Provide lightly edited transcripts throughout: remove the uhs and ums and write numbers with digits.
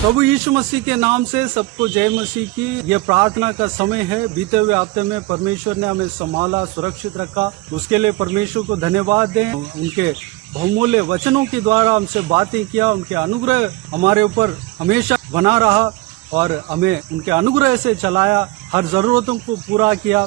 प्रभु यीशु मसीह के नाम से सबको जय मसीह की। ये प्रार्थना का समय है। बीते हुए हफ्ते में परमेश्वर ने हमें संभाला, सुरक्षित रखा, उसके लिए परमेश्वर को धन्यवाद दें। उनके बहुमूल्य वचनों के द्वारा हमसे बातें किया, उनके अनुग्रह हमारे ऊपर हमेशा बना रहा और हमें उनके अनुग्रह से चलाया, हर जरूरतों को पूरा किया।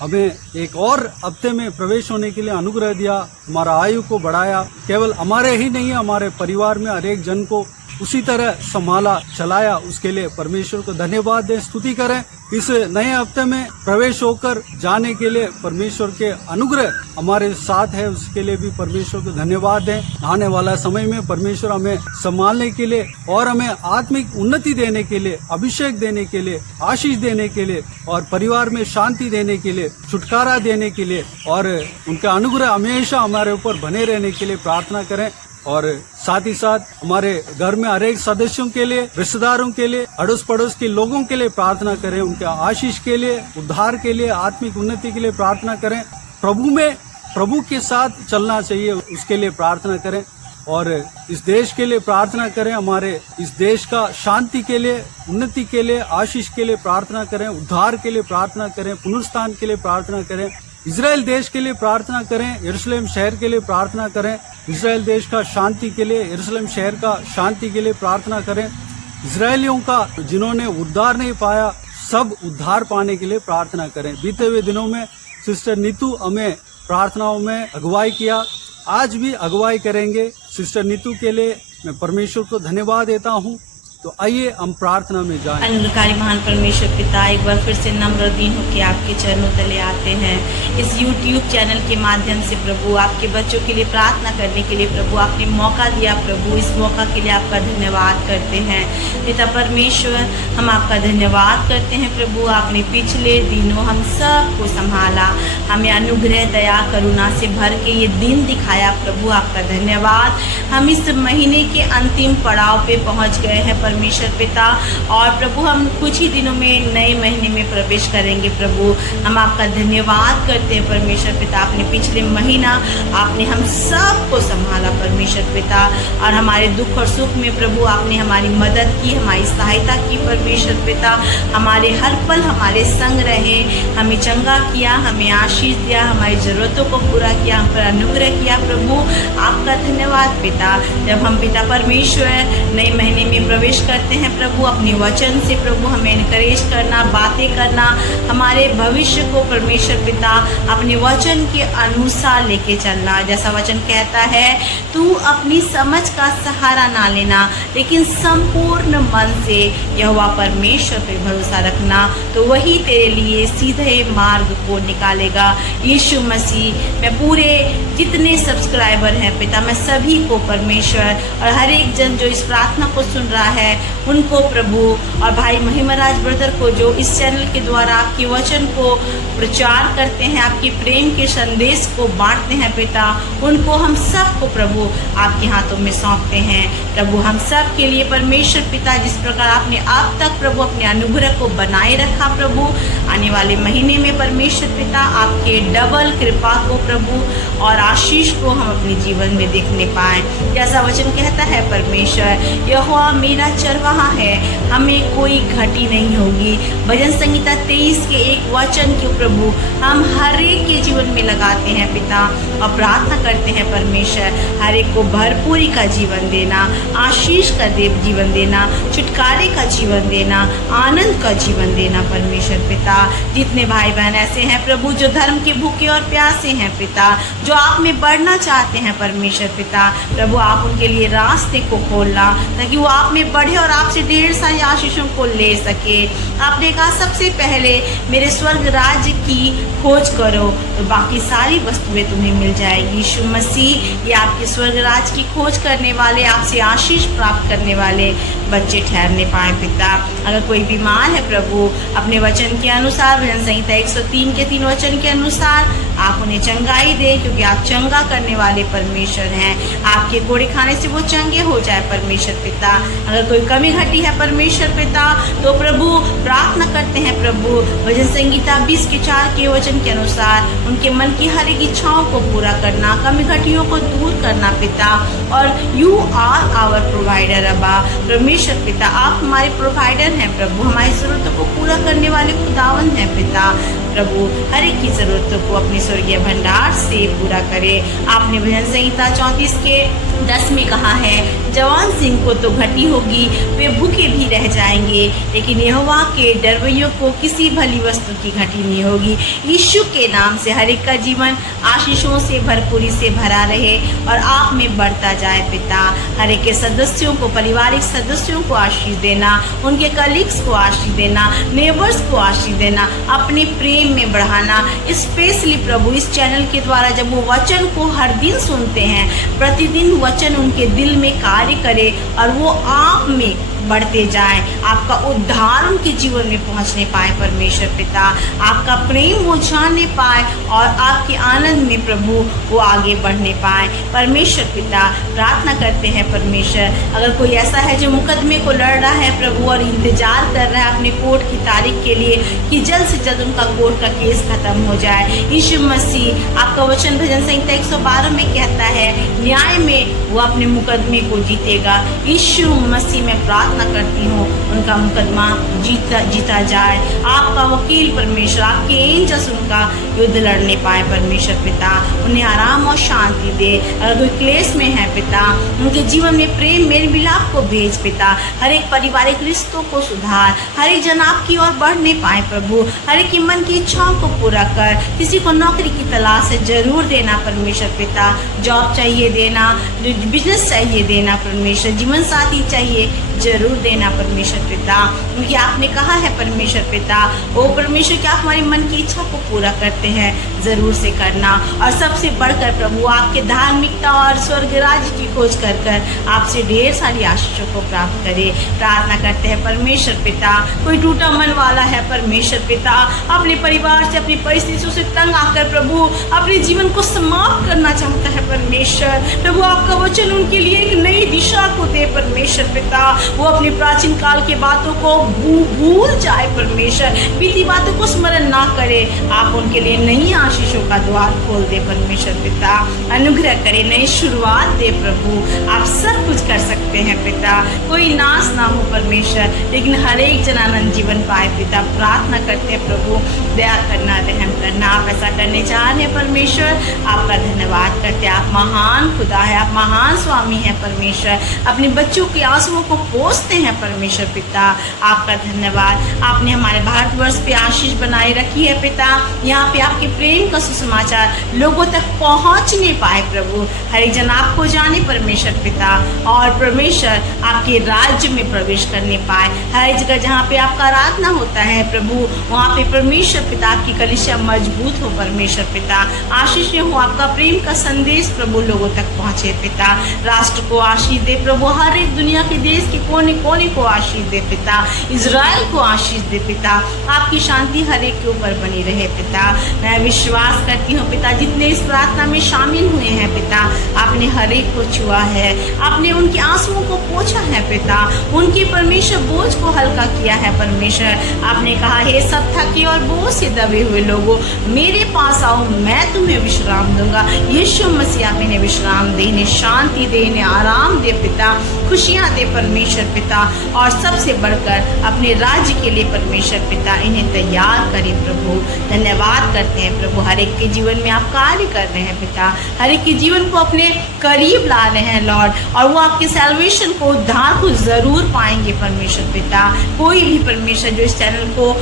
हमें एक और हफ्ते में प्रवेश होने के लिए अनुग्रह दिया, हमारा आयु को बढ़ाया। केवल हमारे ही नहीं, हमारे परिवार में हर एक जन को उसी तरह संभाला, चलाया। उसके लिए परमेश्वर को धन्यवाद दें, स्तुति करें। इस नए हफ्ते में प्रवेश होकर जाने के लिए परमेश्वर के अनुग्रह हमारे साथ है, उसके लिए भी परमेश्वर को धन्यवाद दें। आने वाला समय में परमेश्वर हमें संभालने के लिए और हमें आत्मिक उन्नति देने के लिए, अभिषेक देने के लिए, आशीष देने के लिए और परिवार में शांति देने के लिए, छुटकारा देने के लिए और उनका अनुग्रह हमेशा हमारे ऊपर बने रहने के लिए प्रार्थना करें। और साथ ही साथ हमारे घर में हर एक सदस्यों के लिए, रिश्तेदारों के लिए, अड़ोस पड़ोस के लोगों के लिए प्रार्थना करें। उनके आशीष के लिए, उद्धार के लिए, आत्मिक उन्नति के लिए प्रार्थना करें। प्रभु के साथ चलना चाहिए, उसके लिए प्रार्थना करें। और इस देश के लिए प्रार्थना करें, हमारे इस देश का शांति के लिए, उन्नति के लिए, आशीष के लिए प्रार्थना करें, उद्धार के लिए प्रार्थना करें, पुनरुत्थान के लिए प्रार्थना करें। इजराइल देश के लिए प्रार्थना करें, यरूशलेम शहर के लिए प्रार्थना करें। इजराइल देश का शांति के लिए, यरूशलेम शहर का शांति के लिए प्रार्थना करें। इजरायलियों का जिन्होंने उद्धार नहीं पाया, सब उद्धार पाने के लिए प्रार्थना करें। बीते हुए दिनों में सिस्टर नीतू हमें प्रार्थनाओं में अगुवाई किया, आज भी अगुवाई करेंगे। सिस्टर नीतू के लिए मैं परमेश्वर को धन्यवाद देता हूँ। तो आइए हम प्रार्थना में जाएं। अनुग्रहकारी महान परमेश्वर पिता, एक बार फिर से नम्र दीन होकर आपके चरणों तले आते हैं। इस YouTube चैनल के माध्यम से प्रभु आपके बच्चों के लिए प्रार्थना करने के लिए प्रभु आपने मौका दिया। प्रभु इस मौका के लिए आपका धन्यवाद करते हैं। पिता परमेश्वर, हम आपका धन्यवाद करते हैं। प्रभु आपने पिछले दिनों हम सबको संभाला, हमें अनुग्रह, दया, करुणा से भर के ये दिन दिखाया। प्रभु आपका धन्यवाद। हम इस महीने के अंतिम पड़ाव पे पहुंच गए हैं परमेश्वर पिता, और प्रभु हम कुछ ही दिनों में नए महीने में प्रवेश करेंगे। प्रभु हम आपका धन्यवाद करते हैं परमेश्वर पिता। आपने पिछले महीना आपने हम सबको संभाला परमेश्वर पिता, और हमारे दुख और सुख में प्रभु आपने हमारी मदद की, हमारी सहायता की परमेश्वर पिता। हमारे हर पल हमारे संग रहे, हमें चंगा किया, हमें आशीष दिया, हमारी ज़रूरतों को पूरा किया, हम पर अनुग्रह किया। प्रभु आपका धन्यवाद पिता। जब हम पिता परमेश्वर नए महीने में प्रवेश करते हैं प्रभु, अपने वचन से प्रभु हमें इनकरेज करना, बातें करना, हमारे भविष्य को परमेश्वर पिता अपने वचन के अनुसार लेके चलना। जैसा वचन कहता है, तू अपनी समझ का सहारा ना लेना, लेकिन संपूर्ण मन से यहोवा परमेश्वर पे भरोसा रखना, तो वही तेरे लिए सीधे मार्ग को निकालेगा। यीशु मसीह, मैं पूरे जितने सब्सक्राइबर हैं पिता, मैं सभी को परमेश्वर और हर एक जन जो इस प्रार्थना को सुन रहा है उनको प्रभु, और भाई महिमाराज ब्रदर को जो इस चैनल के द्वारा आपके वचन को प्रचार करते हैं, आपके प्रेम के संदेश को बांटते हैं पिता, उनको हम सबको प्रभु आपके हाथों में सौंपते हैं। प्रभु हम सब के लिए परमेश्वर पिता, जिस प्रकार आपने अब तक प्रभु अपने अनुग्रह को बनाए रखा प्रभु, आने वाले महीने में परमेश्वर पिता आपके डबल कृपा को प्रभु और आशीष को हम अपने जीवन में देखने पाएं। जैसा वचन कहता है परमेश्वर, यहोवा मेरा चरवाहा है, हमें कोई घटी नहीं होगी। भजन संहिता 23 के एक वचन के प्रभु हम हर एक के जीवन में लगाते हैं पिता, और प्रार्थना करते हैं परमेश्वर हर एक को भरपूरी का जीवन देना, आशीष का जीवन देना, छुटकारे का जीवन देना, आनंद का जीवन देना परमेश्वर पिता। जितने भाई बहन ऐसे हैं प्रभु जो धर्म के भूखे और प्यासे हैं पिता, जो आप में बढ़ना चाहते हैं परमेश्वर पिता, प्रभु आप उनके लिए रास्ते को खोलना, ताकि वो आप में बढ़े और आपसे ढेर सारी आशीषों को ले सके। आपने कहा सबसे पहले मेरे स्वर्ग राज्य की खोज करो, तो बाकी सारी वस्तुएं तुम्हें मिल जाएगी। यीशु मसीह, ये आपके स्वर्ग राज्य की खोज करने वाले, आपसे आशीष प्राप्त करने वाले बच्चे ठहरने पाए पिता। अगर कोई बीमार है प्रभु, अपने वचन के अनुसार, भजन संहिता 103 के 3 वचन के अनुसार आप उन्हें चंगाई दे, क्योंकि आप चंगा करने वाले परमेश्वर हैं। आपके कोड़े खाने से वो चंगे हो जाए परमेश्वर पिता। अगर कोई कमी घटी है परमेश्वर पिता, तो प्रभु प्रार्थना करते हैं प्रभु, भजन संहिता 20 के 4 के वचन के अनुसार उनके मन की हर एक इच्छाओं को पूरा करना, कमी घटियों को दूर करना पिता। और यू आर आवर प्रोवाइडर अब्बा, परमेश्वर पिता आप हमारे प्रोवाइडर हैं प्रभु, हमारी ज़रूरतों को पूरा करने वाले खुदावंद हैं पिता। प्रभु हर एक की ज़रूरतों को अपने स्वर्गीय भंडार से पूरा करे। आपने भजन संहिता 34 के 10 में कहा है, जवान सिंह को तो घटी होगी, वे भूखे भी रह जाएंगे, लेकिन यहोवा के डरवैयों को किसी भली वस्तु की घटी नहीं होगी। यीशु के नाम से हर एक का जीवन आशीषों से भरपूरी से भरा रहे और आप में बढ़ता जाए पिता। हर एक के सदस्यों को, पारिवारिक सदस्यों को आशीष देना, उनके कलीग्स को आशीष देना, नेबर्स को आशीष देना, अपने प्रेम में बढ़ाना। स्पेशली प्रभु इस चैनल के द्वारा जब वो वचन को हर दिन सुनते हैं, प्रतिदिन वचन उनके दिल में कार्य करे और वो आप में बढ़ते जाए, आपका उद्धार उनके जीवन में पहुंचने पाए परमेश्वर पिता, आपका प्रेम वो जानने पाए और आपके आनंद में प्रभु वो आगे बढ़ने पाए परमेश्वर पिता। प्रार्थना करते हैं परमेश्वर, अगर कोई ऐसा है जो मुकदमे को लड़ रहा है प्रभु और इंतजार कर रहा है अपने कोर्ट की तारीख के लिए कि जल्द से जल्द उनका कोर्ट का केस खत्म हो जाए, यीशु मसीह आपका वचन भजन संहिता 112 में कहता है न्याय में वो अपने मुकदमे को जीतेगा। यीशु मसीह में प्रार्थना करती हूँ उनका मुकदमा जीता जाए, आपका वकील परमेश्वर, आपके एंजल्स उनका युद्ध लड़ने पाए परमेश्वर पिता, उन्हें आराम और शांति दे। अगर कोई क्लेश में है पिता, उनके जीवन में प्रेम मेल मिलाप को भेज पिता, हर एक पारिवारिक रिश्तों को सुधार, हर एक जन आपकी ओर बढ़ने पाए प्रभु, हर एक की मन की इच्छाओं को पूरा कर। किसी को नौकरी की तलाश है जरूर देना परमेश्वर पिता, जॉब चाहिए देना, बिजनेस चाहिए देना परमेश्वर, जीवन साथी चाहिए जरूर देना परमेश्वर पिता, क्योंकि आपने कहा है परमेश्वर पिता ओ परमेश्वर कि आप हमारी मन की इच्छा को पूरा करते हैं, जरूर से करना। और सबसे बढ़कर प्रभु आपके धार्मिकता और स्वर्ग राज्य की खोज कर कर आपसे ढेर सारी आशीषों को प्राप्त करे। प्रार्थना करते हैं परमेश्वर पिता, कोई टूटा मन वाला है परमेश्वर पिता, अपने परिवार से, अपनी परिस्थितियों से तंग आकर प्रभु अपने जीवन को समाप्त करना चाहता है परमेश्वर। प्रभु आपका वचन उनके लिए एक नई दिशा को दे परमेश्वर पिता, वो अपनी प्राचीन काल की बातों को भूल जाए परमेश्वर, बीती बातों को स्मरण ना करे, आप उनके लिए नई आशीषों का द्वार खोल दे परमेश्वर पिता, अनुग्रह करे, नई शुरुआत दे प्रभु, आप सब कुछ कर सकते हैं पिता, कोई नाश ना हो परमेश्वर, लेकिन हर एक जन आनंद जीवन पाए पिता। प्रार्थना करते हैं प्रभु दया करना, रहम करना, आप ऐसा करने चाह रहे हैं परमेश्वर, आपका धन्यवाद करते हैं। आप महान खुदा है, आप महान स्वामी है परमेश्वर, अपने बच्चों के आंसुओं को पोंछते हैं परमेश्वर पिता, आपका धन्यवाद। आपने हमारे भारतवर्ष पे आशीष बनाए रखी है पिता, यहाँ पे आपके प्रेम का सुसमाचार लोगों तक पहुँचने पाए प्रभु, हर एक जन आपको जाने परमेश्वर पिता, और परमेश्वर आपके राज्य में प्रवेश करने पाए। हर एक जगह जहाँ पे आपका आराधना होता है प्रभु, वहाँ पे परमेश्वर पिता आपकी कलीसिया मजबूत हो परमेश्वर पिता, आशीष हो, आपका प्रेम का संदेश प्रभु लोगों तक पहुँचे पिता। राष्ट्र को आशीष दे प्रभु, हर एक दुनिया के देश के कोने कोने को आशीष दे पिता, इजराइल को आशीष दे पिता, आपकी शांति हर एक के ऊपर बनी रहे पिता। मैं विश्वास करती हूँ पिता, जितने इस प्रार्थना में शामिल हुए हैं पिता, आपने हर एक को छुआ है, आपने उनके आंसुओं को पोंछा है पिता, उनकी परमेश्वर बोझ को हल्का किया है परमेश्वर। आपने कहा हे सब थके और बोझ से दबे हुए लोगों, मेरे पास आओ, मैं तुम्हें विश्राम दूंगा। यीशु मसीह आप इन्हें विश्राम दे, इन्हें शांति दे, इन्हें आराम दे पिता, खुशियाँ दे परमेश्वर पिता, और सबसे बढ़कर अपने राज्य के लिए परमेश्वर पिता इन्हें तैयार करें प्रभु। धन्यवाद करते हैं प्रभु, हर एक के जीवन में आप कार्य कर रहे हैं पिता, हर एक के जीवन को अपने करीब ला रहे हैं लॉर्ड, और वो आपके सैल्वेशन को, उद्धार को जरूर पाएंगे परमेश्वर पिता। कोई भी परमेश्वर जो इस चैनल को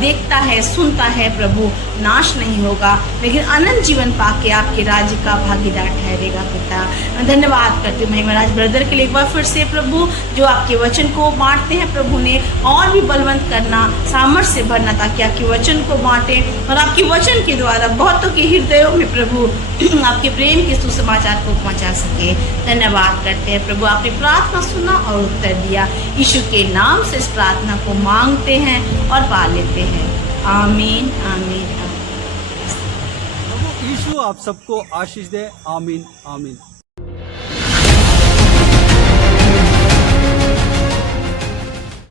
देखता है, सुनता है प्रभु, नाश नहीं होगा, लेकिन अनंत जीवन पाके आपके राज्य का भागीदार ठहरेगा पिता। धन्यवाद करते हैं महिमाराज ब्रदर के लिए एक बार फिर से प्रभु, जो आपके वचन को बांटते हैं प्रभु, ने और भी बलवंत करना, सामर्थ्य से भरना, ताकि आपके वचन को बांटे और आपके वचन के द्वारा बहुतों के हृदयों में प्रभु आपके प्रेम के सुसमाचार को पहुंचा सके। धन्यवाद करते हैं प्रभु, आपने प्रार्थना सुना और उत्तर दिया। यीशु के नाम से इस प्रार्थना को मांगते हैं और पा लेते हैं, आमीन आमीन। यीशु आप सबको आशीष दे, आमीन आमीन।